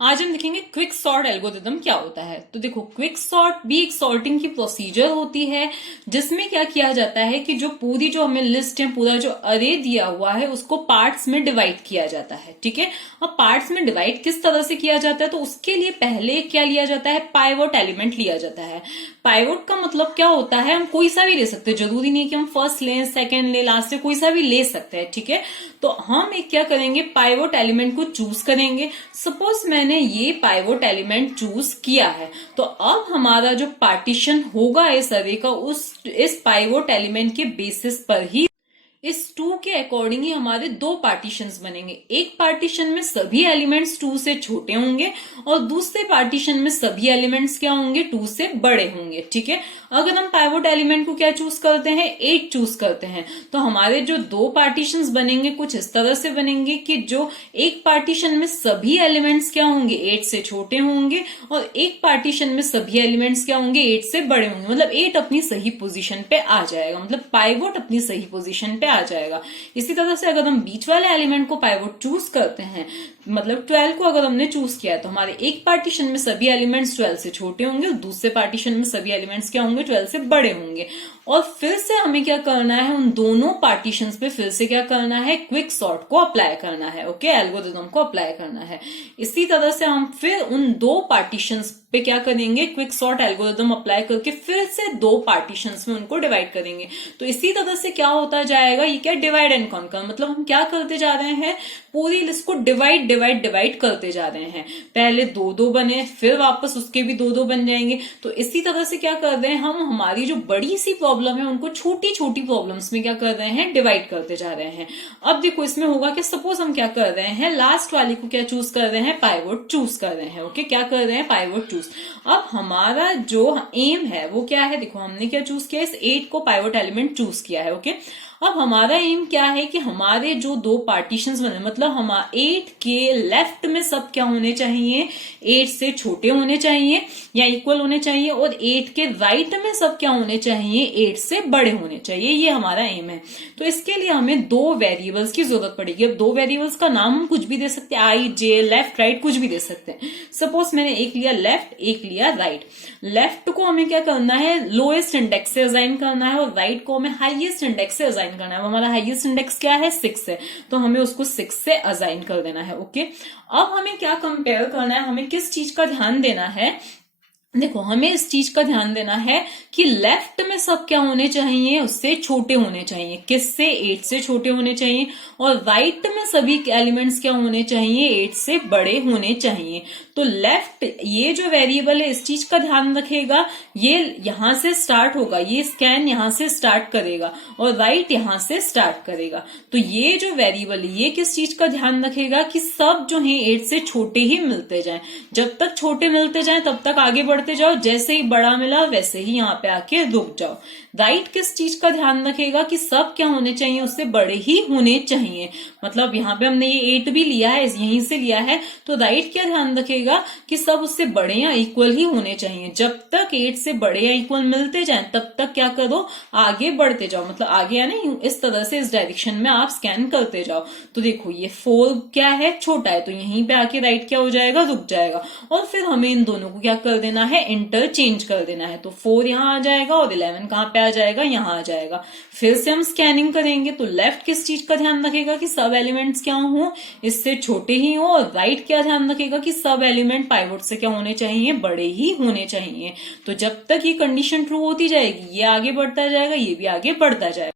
आज हम देखेंगे क्विक सॉर्ट एल्गोरिदम क्या होता है। तो देखो, क्विक सॉर्ट भी एक सॉर्टिंग की प्रोसीजर होती है जिसमें क्या किया जाता है कि जो हमें लिस्ट है, पूरा जो अरे दिया हुआ है उसको पार्ट्स में डिवाइड किया जाता है। ठीक है, अब पार्ट्स में डिवाइड किस तरह से किया जाता है, तो उसके लिए पहले क्या लिया जाता है, पाइवोट एलिमेंट लिया जाता है। पाइवोट का मतलब क्या होता है, हम कोई सा भी ले सकते हैं, जरूरी नहीं कि हम फर्स्ट लें, सेकंड ले, लास्ट से कोई सा भी ले सकते हैं। ठीक है, तो हम एक क्या करेंगे, पाइवोट एलिमेंट को चूज करेंगे। सपोज मैंने ये पाइवोट एलिमेंट चूज किया है, तो अब हमारा जो पार्टीशन होगा इस अरे का, इस पाइवोट एलिमेंट के बेसिस पर ही इस 2 के अकॉर्डिंग ही हमारे 2 पार्टीशंस बनेंगे। एक पार्टीशन में सभी एलिमेंट्स 2 से छोटे होंगे और दूसरे पार्टीशन में सभी एलिमेंट्स क्या होंगे, 2 से बड़े होंगे। ठीक है, अगर हम पाइवोट एलिमेंट को क्या चूज करते हैं, 8 चूज करते हैं, तो हमारे जो 2 पार्टीशंस बनेंगे कुछ इस तरह से बनेंगे कि जो एक पार्टीशन में सभी एलिमेंट्स क्या होंगे, 8 से छोटे होंगे और एक पार्टीशन में सभी एलिमेंट्स क्या होंगे, 8 से बड़े होंगे। मतलब 8 अपनी सही पोजीशन पे आ जाएगा, मतलब पाइवोट अपनी सही पोजीशन पे आ जाएगा। इसी तरह से अगर हम बीच वाले एलिमेंट को पाइवोट चूज करते हैं, मतलब 12 को अगर हमने चूज किया है, तो हमारे एक पार्टीशन में सभी एलिमेंट्स 12 से छोटे होंगे और दूसरे पार्टीशन में सभी एलिमेंट्स क्या होंगे, 12 से बड़े होंगे। और फिर से हमें क्या करना है, उन दोनों पार्टीशंस पे फिर से क्या करना है, क्विक सॉर्ट को अप्लाई करना है। ओके, एल्गोरिथम को अप्लाई करना है। इसी तरह से हम फिर उन 2 पार्टीशंस पे क्या करेंगे, क्विक सॉर्ट एल्गोरिथम अप्लाई करके फिर से 2 पार्टीशंस में उनको डिवाइड करेंगे। तो इसी तरह से क्या होता जाएगा, ये क्या डिवाइड एंड कॉन्कर, मतलब हम क्या करते जा रहे हैं, पूरी लिस्ट को डिवाइड डिवाइड डिवाइड करते जा रहे हैं। पहले 2-2 बने, फिर वापस उसके भी 2-2 बन जाएंगे। तो इसी तरह से क्या कर रहे हैं, हम हमारी जो बड़ी सी प्रॉब्लम है उनको छोटी छोटी प्रॉब्लम्स में क्या कर रहे हैं, डिवाइड करते जा रहे हैं। अब देखो इसमें होगा कि सपोज हम क्या कर रहे हैं, लास्ट वाली को क्या चूज कर रहे हैं, पाइवोट चूज कर रहे हैं। ओके, क्या कर रहे हैं, पाइवोट चूज। अब हमारा जो एम है वो क्या है, देखो हमने क्या चूज किया, इस 8 को पाइवोट एलिमेंट चूज किया है। ओके, अब हमारा एम क्या है कि हमारे जो 2 पार्टीशंस बने, मतलब हम 8 के लेफ्ट में सब क्या होने चाहिए, 8 से छोटे होने चाहिए या इक्वल होने चाहिए, और 8 के राइट में सब क्या होने चाहिए, 8 से बड़े होने चाहिए। ये हमारा एम है। तो इसके लिए हमें 2 वेरिएबल्स की जरूरत पड़ेगी। अब 2 वेरिएबल्स का नाम हम कुछ भी दे सकते हैं, आई, जे, लेफ्ट, राइट, कुछ भी दे सकते हैं। सपोज मैंने एक लिया लेफ्ट, एक लिया राइट। लेफ्ट को हमें क्या करना है, लोएस्ट इंडेक्स से असाइन करना है और राइट को हमें हाईएस्ट इंडेक्स से असाइन करना है। हमारा हाईएस्ट इंडेक्स क्या है, 6 है, तो हमें उसको 6 से असाइन कर देना है। ओके, अब हमें क्या कंपेयर करना है, हमें किस चीज का ध्यान देना है, देखो हमें इस चीज का ध्यान देना है कि लेफ्ट में सब क्या होने चाहिए, उससे छोटे होने चाहिए। किससे, 8 से छोटे होने चाहिए। और राइट में सभी एलिमेंट्स क्या होने चाहिए, 8 से बड़े होने चाहिए। तो लेफ्ट ये जो वेरिएबल है इस चीज का ध्यान रखेगा, ये यहां से स्टार्ट होगा, ये स्कैन यहां से स्टार्ट करेगा और राइट यहां से स्टार्ट करेगा। तो ये जो वेरिएबल है ये किस चीज का ध्यान रखेगा कि सब जो है 8 से छोटे ही मिलते जाएं। जब तक छोटे मिलते जाएं तब तक आगे बढ़ते जाओ, जैसे ही बड़ा मिला वैसे ही यहाँ पे आके रुक जाओ। राइट किस चीज का ध्यान रखेगा कि सब क्या होने चाहिए, उससे बड़े ही होने चाहिए। मतलब यहाँ पे हमने ये 8 भी लिया है, यहीं से लिया है, तो राइट क्या ध्यान रखेगा कि सब उससे बड़े या इक्वल ही होने चाहिए। जब तक 8 से बड़े या इक्वल मिलते जाएं तब तक क्या करो, आगे बढ़ते जाओ। मतलब आगे या नहीं, इस तरह से इस डायरेक्शन में आप स्कैन करते जाओ। तो देखो ये 4 क्या है, छोटा है, तो यहीं पे आके राइट क्या हो जाएगा, रुक जाएगा। और फिर हमें इन दोनों को क्या कर देना है, इंटरचेंज कर देना है। तो 4 यहाँ आ जाएगा और 11 कहाँ पे आ जाएगा, यहाँ आ जाएगा। फिर से हम स्कैनिंग करेंगे तो लेफ्ट किस चीज का ध्यान रखेगा कि सब एलिमेंट्स क्या हो, इससे छोटे ही हो, और राइट क्या ध्यान रखेगा कि सब एलिमेंट पाइवोट से क्या होने चाहिए, बड़े ही होने चाहिए। तो जब तक ये कंडीशन ट्रू होती जाएगी, ये आगे बढ़ता जाएगा, ये भी आगे बढ़ता जाएगा।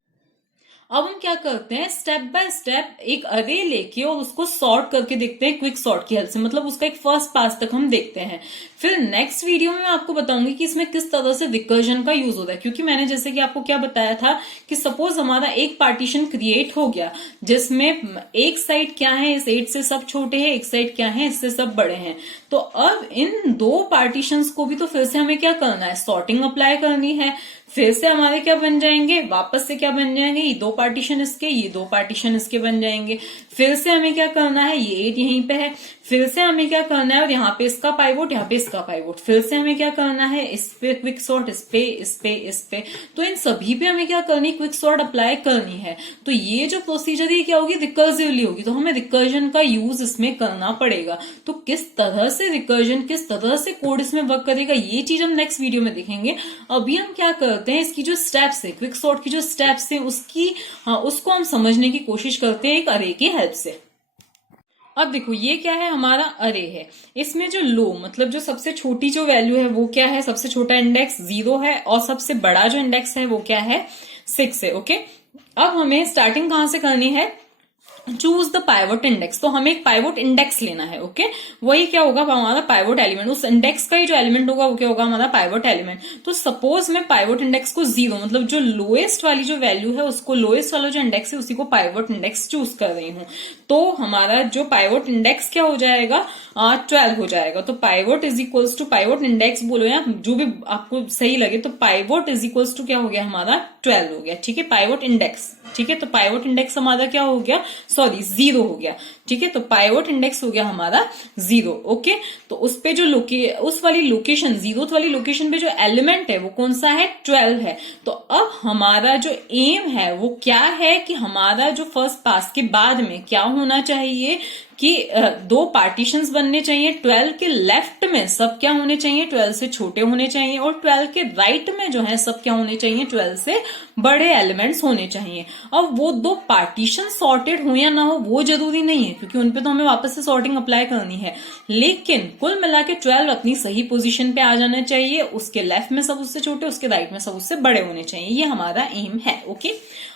अब हम क्या करते हैं, स्टेप बाय स्टेप एक अरे लेके और उसको सॉर्ट करके देखते हैं क्विक सॉर्ट की हेल्प से। मतलब उसका एक फर्स्ट पास तक हम देखते हैं। फिर नेक्स्ट वीडियो में मैं आपको बताऊंगी कि इसमें किस तरह से रिकर्जन का यूज होता है। क्योंकि मैंने जैसे कि आपको क्या बताया था कि सपोज हमारा एक पार्टीशन क्रिएट हो गया जिसमें एक साइड क्या है, इस 8 से सब छोटे हैं, एक साइड क्या है, इससे सब बड़े हैं। तो अब इन 2 पार्टीशंस को भी तो फिर से हमें क्या करना है, सॉर्टिंग अप्लाई करनी है। फिर से हमारे क्या बन जाएंगे, वापस से क्या बन जाएंगे, ये 2 पार्टीशन इसके, ये 2 पार्टीशन इसके बन जाएंगे। फिर से हमें क्या करना है, ये 8 यहीं पे है, फिर से हमें क्या करना है, और यहाँ पे इसका पाइवोट, यहाँ पे इसका पाइवोट, फिर से हमें क्या करना है, इस पे क्विक सॉर्ट, इस पे, इस पे, इस पे, तो इन सभी पे हमें क्या करनी, क्विक सॉर्ट अप्लाई करनी है। तो ये जो प्रोसीजर है क्या होगी, रिकर्सिवली होगी, तो हमें रिकर्जन का यूज इसमें करना पड़ेगा। तो किस तरह से रिकर्जन, किस तरह से कोड इसमें वर्क करेगा, ये चीज हम नेक्स्ट वीडियो में देखेंगे। अभी हम क्या करते हैं, इसकी जो स्टेप्स है, क्विक सॉर्ट की जो स्टेप्स है उसको हम समझने की कोशिश करते हैं एक अरे की हेल्प से। अब देखो ये क्या है, हमारा अरे है। इसमें जो लो मतलब जो सबसे छोटी जो वैल्यू है वो क्या है, सबसे छोटा इंडेक्स 0 है, और सबसे बड़ा जो इंडेक्स है वो क्या है, 6 है। ओके, अब हमें स्टार्टिंग कहां से करनी है, चूज द पाइवोट इंडेक्स। तो हमें एक पाइवोट इंडेक्स लेना है। ओके, वही क्या होगा, हमारा पाइवोट एलिमेंट, उस इंडेक्स का ही जो एलिमेंट होगा वो क्या होगा, हमारा पाइवोट एलिमेंट। तो सपोज मैं पाइवोट इंडेक्स को 0 मतलब जो लोएस्ट वाली जो वैल्यू है उसको, लोएस्ट वाला जो इंडेक्स है उसी को पाइवोट इंडेक्स चूज कर रही हूं। तो हमारा जो पाइवोट इंडेक्स क्या हो जाएगा, 12 हो जाएगा। तो pivot is equals to, pivot index बोलो या जो भी आपको सही लगे, तो पाइवोट इज इक्वल्स टू क्या हो गया, हमारा 12 हो गया। ठीक है, पाइवोट इंडेक्स, ठीक है, तो पाइवोट इंडेक्स हमारा क्या हो गया, सॉरी 0 हो गया। ठीक है, तो पाइवोट इंडेक्स हो गया हमारा 0। ओके, तो उस पे जो उस वाली लोकेशन, 0th वाली लोकेशन पे जो एलिमेंट है वो कौन सा है, 12 है। तो अब हमारा जो एम है वो क्या है कि हमारा जो फर्स्ट पास के बाद में क्या होना चाहिए कि 2 पार्टीशंस बनने चाहिए। 12 के लेफ्ट में सब क्या होने चाहिए, 12 से छोटे होने चाहिए, और 12 के राइट में जो है सब क्या होने चाहिए, 12 से बड़े एलिमेंट्स होने चाहिए। अब वो 2 पार्टीशन सॉर्टेड हो या ना हो वो जरूरी नहीं है, क्योंकि उनपे तो हमें वापस से सॉर्टिंग अप्लाई करनी है, लेकिन कुल मिला के 12 अपनी सही पोजीशन पे आ जाना चाहिए। उसके लेफ्ट में सब उससे छोटे, उसके राइट में सब उससे बड़े होने चाहिए, ये हमारा एम है। ओके,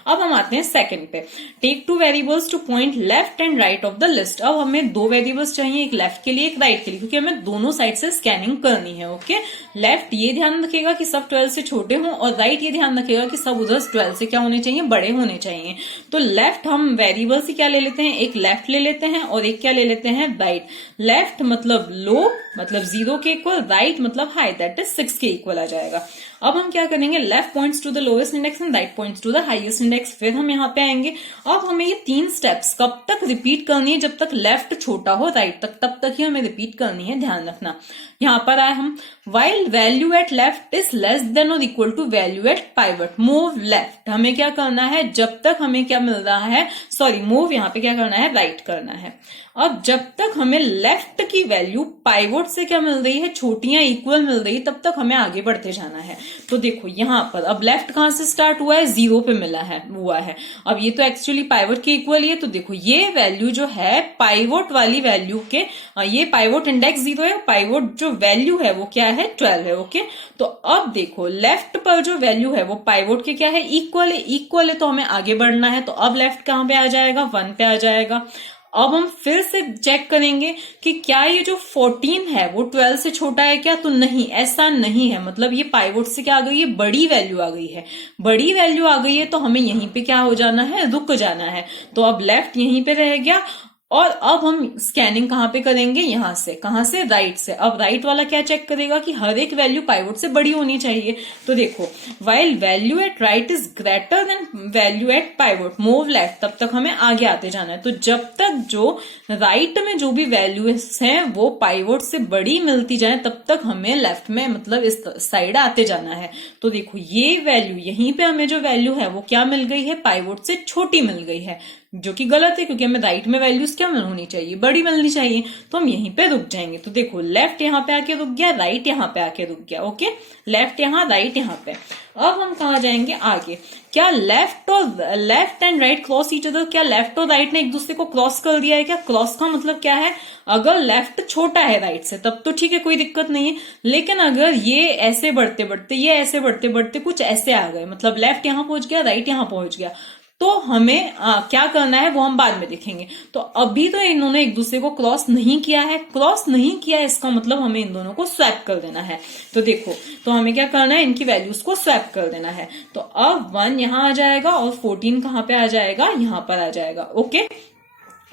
अब हम आते हैं सेकंड पे, take 2 variables to point left and right of the list. अब हमें 2 वेरिएबल्स चाहिए, एक लेफ्ट के लिए एक राइट के लिए, क्योंकि हमें दोनों साइड से स्कैनिंग करनी है। ओके, लेफ्ट ये ध्यान रखेगा कि सब 12 से छोटे हों, और राइट ये ध्यान रखेगा कि सब उधर 12 से क्या होने चाहिए, बड़े होने चाहिए। तो लेफ्ट हम वेरिएबल से क्या ले लेते हैं, एक लेफ्ट ले लेते हैं और एक क्या ले लेते हैं, राइट। लेफ्ट मतलब लो मतलब 0 के इक्वल, राइट मतलब हाई दैट इज 6 के इक्वल आ जाएगा। अब हम क्या करेंगे, left points to the lowest index and right points to the highest index. फिर हम यहाँ पे आएंगे। अब हमें ये 3 स्टेप्स कब तक रिपीट करनी है, जब तक लेफ्ट छोटा हो राइट तक, तब तक ही हमें रिपीट करनी है, ध्यान रखना। यहाँ पर आए हम, while value at left is less than और equal to value at pivot, move left. हमें क्या करना है, जब तक हमें क्या मिल रहा है, सॉरी मूव यहाँ पे क्या करना है, राइट करना है। अब जब तक हमें लेफ्ट की वैल्यू पाइवोट से क्या मिल रही है, छोटी या इक्वल मिल रही है, तब तक हमें आगे बढ़ते जाना है। तो देखो यहाँ पर अब लेफ्ट कहां से स्टार्ट हुआ है, 0 पे मिला है, हुआ है। अब ये तो एक्चुअली पाइवोट के इक्वल ही है। तो देखो ये वैल्यू जो है पाइवोट वाली वैल्यू के, ये पाइवोट इंडेक्स 0 है, पाइवोट जो वैल्यू है वो क्या है, 12 है। ओके, तो अब देखो लेफ्ट पर जो वैल्यू है वो पाइवोट के क्या है, इक्वल है। इक्वल है तो हमें आगे बढ़ना है। तो अब लेफ्ट कहां पे आ जाएगा, 1 पे आ जाएगा। अब हम फिर से चेक करेंगे कि क्या ये जो 14 है वो 12 से छोटा है क्या, तो नहीं, ऐसा नहीं है। मतलब ये पाइवोट से क्या आ गई है, बड़ी वैल्यू आ गई है। बड़ी वैल्यू आ गई है तो हमें यहीं पे क्या हो जाना है, रुक जाना है। तो अब लेफ्ट यहीं पे रह गया, और अब हम स्कैनिंग कहां पे करेंगे, यहां से, कहां से, राइट से। अब राइट वाला क्या चेक करेगा कि हर एक वैल्यू पाइवोट से बड़ी होनी चाहिए। तो देखो while value at right is greater than value at pivot, move left, तब तक हमें आगे आते जाना है। तो जब तक जो राइट में जो भी वैल्यूज हैं वो पाइवोट से बड़ी मिलती जाए, तब तक हमें लेफ्ट में मतलब इस साइड आते जाना है। तो देखो ये वैल्यू, यहीं पे हमें जो वैल्यू है वो क्या मिल गई है, पाइवोट से छोटी मिल गई है, जो कि गलत है, क्योंकि हमें राइट में वैल्यूज क्या होनी चाहिए, बड़ी मिलनी चाहिए। तो हम यहीं पे रुक जाएंगे। तो देखो लेफ्ट यहाँ पे आके रुक गया, राइट यहाँ पे आके रुक गया। ओके, लेफ्ट यहाँ, राइट यहाँ पे। अब हम कहा जाएंगे आगे, क्या left and right cross each other, क्या लेफ्ट और राइट ने एक दूसरे को क्रॉस कर दिया है क्या। क्रॉस का मतलब क्या है, अगर लेफ्ट छोटा है राइट से तब तो ठीक है, कोई दिक्कत नहीं है। लेकिन अगर ये ऐसे बढ़ते बढ़ते, ये ऐसे बढ़ते बढ़ते कुछ ऐसे आ गए, मतलब लेफ्ट यहाँ पहुंच गया, राइट यहाँ पहुंच गया, तो हमें क्या करना है वो हम बाद में देखेंगे। तो अभी तो इन्होंने एक दूसरे को क्रॉस नहीं किया है। क्रॉस नहीं किया है इसका मतलब हमें इन दोनों को स्वैप कर देना है। तो देखो, तो हमें क्या करना है, इनकी वैल्यूज को स्वैप कर देना है। तो अब 1 यहां आ जाएगा और 14 कहां पे आ जाएगा, यहां पर आ जाएगा। ओके,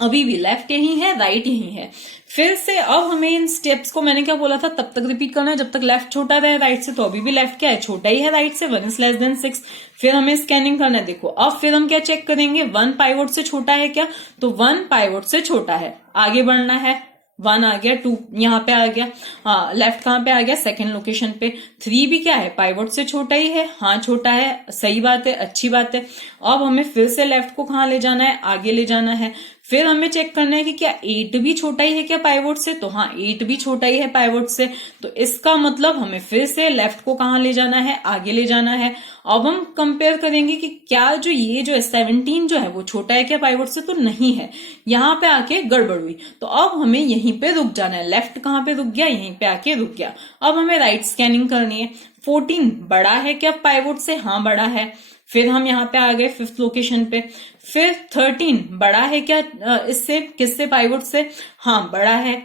अभी भी लेफ्ट यही है, राइट यही है। फिर से अब हमें इन स्टेप्स को, मैंने क्या बोला था, तब तक रिपीट करना है जब तक लेफ्ट छोटा रहे राइट से। तो अभी भी लेफ्ट क्या है, छोटा ही है राइट से, 1 इज लेस देन 6। फिर हमें स्कैनिंग करना है। देखो अब फिर हम क्या चेक करेंगे, 1 पाइवोट से छोटा है क्या, तो 1 पाइवोट से छोटा है, आगे बढ़ना है। 1 आ गया, 2 यहाँ पे आ गया, हाँ लेफ्ट कहाँ पे आ गया, सेकंड लोकेशन पे। 3 भी क्या है, पाइवोट से छोटा ही है, हाँ छोटा है, सही बात है, अच्छी बात है। अब हमें फिर से लेफ्ट को कहाँ ले जाना है, आगे ले जाना है। फिर हमें चेक करना है कि क्या 8 भी छोटा ही है क्या पाइवोट से, तो हाँ 8 भी छोटा ही है पाइवोट से। तो इसका मतलब हमें फिर से लेफ्ट को कहाँ ले जाना है, आगे ले जाना है। अब हम कंपेयर करेंगे कि क्या जो ये जो 17 जो है वो छोटा है क्या पाइवोट से, तो नहीं है, यहाँ पे आके गड़बड़ हुई। तो अब हमें यहीं पे रुक जाना है, लेफ्ट कहाँ पे रुक गया, यहीं पे आके रुक गया। अब हमें राइट स्कैनिंग करनी है। 14 बड़ा है क्या पाइवोट से, हाँ बड़ा है। फिर हम यहाँ पे आ गए 5th लोकेशन पे। फिर 13 बड़ा है क्या इससे, किससे, पाइवोट से, हाँ बड़ा है।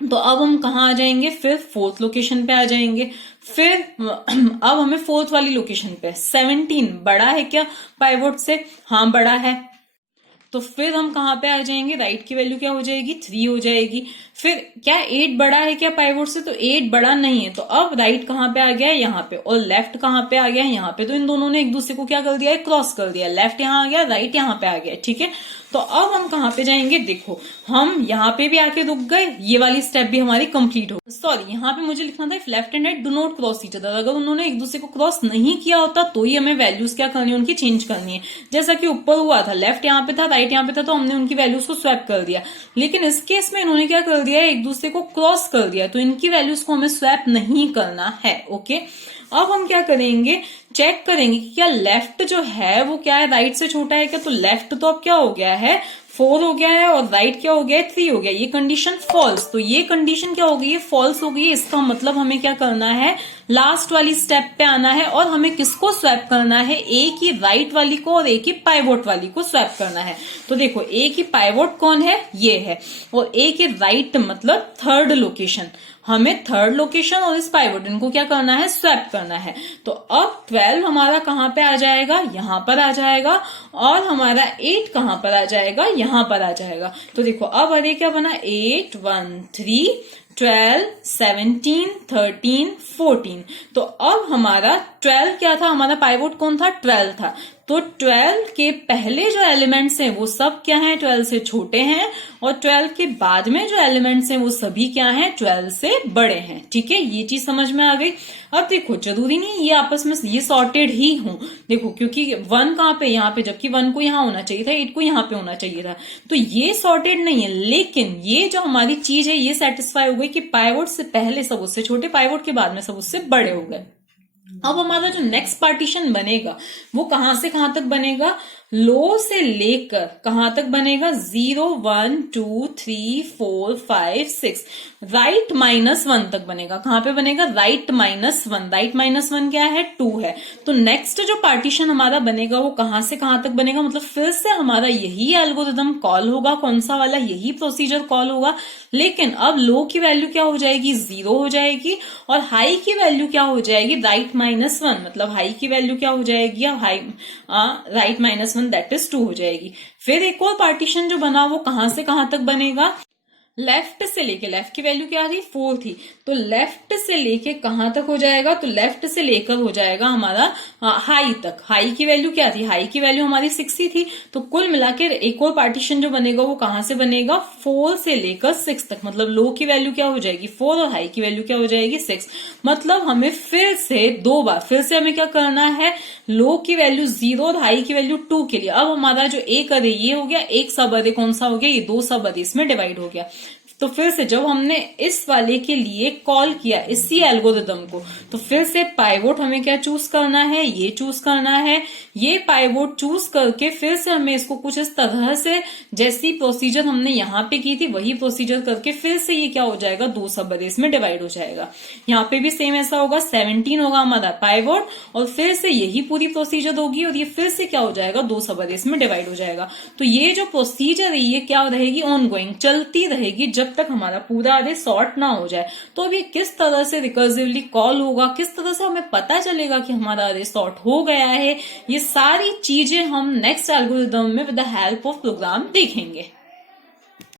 तो अब हम कहाँ आ जाएंगे, फिर 4th लोकेशन पे आ जाएंगे। फिर अब हमें 4th वाली लोकेशन पे 17 बड़ा है क्या पाइवोट से, हाँ बड़ा है। तो फिर हम कहाँ पे आ जाएंगे, राइट की वैल्यू क्या हो जाएगी, 3 हो जाएगी। फिर क्या 8 बड़ा है क्या पाइवोट से, तो 8 बड़ा नहीं है। तो अब राइट कहाँ पे आ गया है, यहाँ पे, और लेफ्ट कहाँ पे आ गया है, यहाँ पे। तो इन दोनों ने एक दूसरे को क्या कर दिया है, क्रॉस कर दिया। लेफ्ट यहाँ आ गया, राइट यहाँ पे आ गया, ठीक है। तो अब हम कहाँ पे जाएंगे, देखो हम यहाँ पे भी आके रुक गए, ये वाली स्टेप भी हमारी कंप्लीट हो। सॉरी, यहाँ पे मुझे लिखना था if left and right do not cross each other. अगर उन्होंने एक दूसरे को क्रॉस नहीं किया होता तो ही हमें वैल्यूज क्या करनी है, उनकी चेंज करनी है। जैसा कि ऊपर हुआ था, लेफ्ट यहाँ पे था, राइट यहाँ पे था, तो हमने उनकी वैल्यूज को स्वैप कर दिया। लेकिन इस केस में इन्होंने क्या कर दिया है, एक दूसरे को क्रॉस कर दिया, तो इनकी वैल्यूज को हमें स्वैप नहीं करना है। ओके, अब हम क्या करेंगे, चेक करेंगे कि क्या लेफ्ट जो है वो क्या है, राइट से छोटा है क्या। तो लेफ्ट तो अब क्या हो गया है, 4 हो गया है, और राइट क्या हो गया है, 3 हो गया। ये कंडीशन फॉल्स, तो ये कंडीशन क्या हो गई है, फॉल्स हो गई है। इसका मतलब हमें क्या करना है, लास्ट वाली स्टेप पे आना है, और हमें किसको स्वैप करना है, ए की राइट वाली को और ए की पाइवोट वाली को स्वैप करना है। तो देखो ए की पाइवोट कौन है, ये है, और ए की राइट मतलब 3rd लोकेशन, हमें 3rd लोकेशन और इस पाइवोट, इनको क्या करना है, स्वैप करना है। तो अब 12 हमारा कहाँ पे आ जाएगा, यहाँ पर आ जाएगा, और हमारा 8 कहाँ पर आ जाएगा, यहाँ पर आ जाएगा। तो देखो अब अरे क्या बना, 8 1 3 12 17 13 14। तो अब हमारा 12 क्या था, हमारा पाइवोट कौन था, 12 था। तो 12 के पहले जो एलिमेंट्स हैं वो सब क्या हैं, 12 से छोटे हैं, और 12 के बाद में जो एलिमेंट्स हैं वो सभी क्या हैं, 12 से बड़े हैं। ठीक है, ये चीज समझ में आ गई। अब देखो जरूरी नहीं ये आपस में ये सॉर्टेड ही हो, देखो क्योंकि 1 कहाँ पे, यहाँ पे, जबकि 1 को यहाँ होना चाहिए था, 8 को यहाँ पे होना चाहिए था। तो ये सॉर्टेड नहीं है, लेकिन ये जो हमारी चीज है ये सेटिस्फाई हो गई कि पाइवोट से पहले सब उससे छोटे, पाइवोट के बाद में सब उससे बड़े हो गए। अब हमारा जो नेक्स्ट पार्टीशन बनेगा वो कहां से कहां तक बनेगा, लो से लेकर कहां तक बनेगा, 0 1 2 3 4 5 6, राइट -1 तक बनेगा। कहां पे बनेगा, राइट -1। राइट -1 क्या है, 2 है। तो नेक्स्ट जो पार्टीशन हमारा बनेगा वो कहां से कहां तक बनेगा, मतलब फिर से हमारा यही एल्गोरिथम कॉल होगा, कौन सा वाला, यही प्रोसीजर कॉल होगा। लेकिन अब लो की वैल्यू क्या हो जाएगी, 0 हो जाएगी, और हाई की वैल्यू क्या हो जाएगी, राइट -1, मतलब हाई की वैल्यू क्या हो जाएगी, हाई राइट -1 दैट इज 2 हो जाएगी। फिर एक और पार्टीशन जो बना वो कहां से कहां तक बनेगा, लेफ्ट से लेके, लेफ्ट की वैल्यू क्या थी, 4 थी, तो लेफ्ट से लेके कहां तक हो जाएगा, तो लेफ्ट से लेकर हो जाएगा हमारा हाई तक। हाई की वैल्यू क्या थी, हाई की वैल्यू हमारी 6 ही थी। तो कुल मिलाकर एक और पार्टीशन जो बनेगा वो कहां से बनेगा, 4 से लेकर 6 तक, मतलब लो की वैल्यू क्या हो जाएगी 4 और हाई की वैल्यू क्या हो जाएगी 6। मतलब हमें फिर से 2 बार फिर से हमें क्या करना है, लो की वैल्यू 0 और हाई की वैल्यू 2 के लिए। अब हमारा जो एक अरे ये हो गया, एक सब अरे कौन सा हो गया, ये 2 सब अरे इसमें डिवाइड हो गया। तो फिर से जब हमने इस वाले के लिए कॉल किया इसी एल्गोरिथम को, तो फिर से पाइवोट हमें क्या चूज करना है, ये चूज करना है। ये पाइवोट चूज करके फिर से हमें इसको कुछ इस तरह से, जैसी प्रोसीजर हमने यहाँ पे की थी वही प्रोसीजर करके फिर से ये क्या हो जाएगा, 2 सब अरेज में डिवाइड हो जाएगा। यहाँ पे भी सेम ऐसा होगा, 17 होगा हमारा पाइवोट, और फिर से यही पूरी प्रोसीजर होगी, और ये फिर से क्या हो जाएगा, 2 सब अरेज में डिवाइड हो जाएगा। तो ये जो प्रोसीजर है ये क्या रहेगी, ऑन गोइंग, चलती रहेगी जब तक हमारा पूरा अरे सॉर्ट ना हो जाए। तो अब ये किस तरह से रिकर्सिवली कॉल होगा, किस तरह से हमें पता चलेगा कि हमारा अरे सॉर्ट हो गया है, ये सारी चीजें हम नेक्स्ट एल्गोरिथम में with the help of program देखेंगे।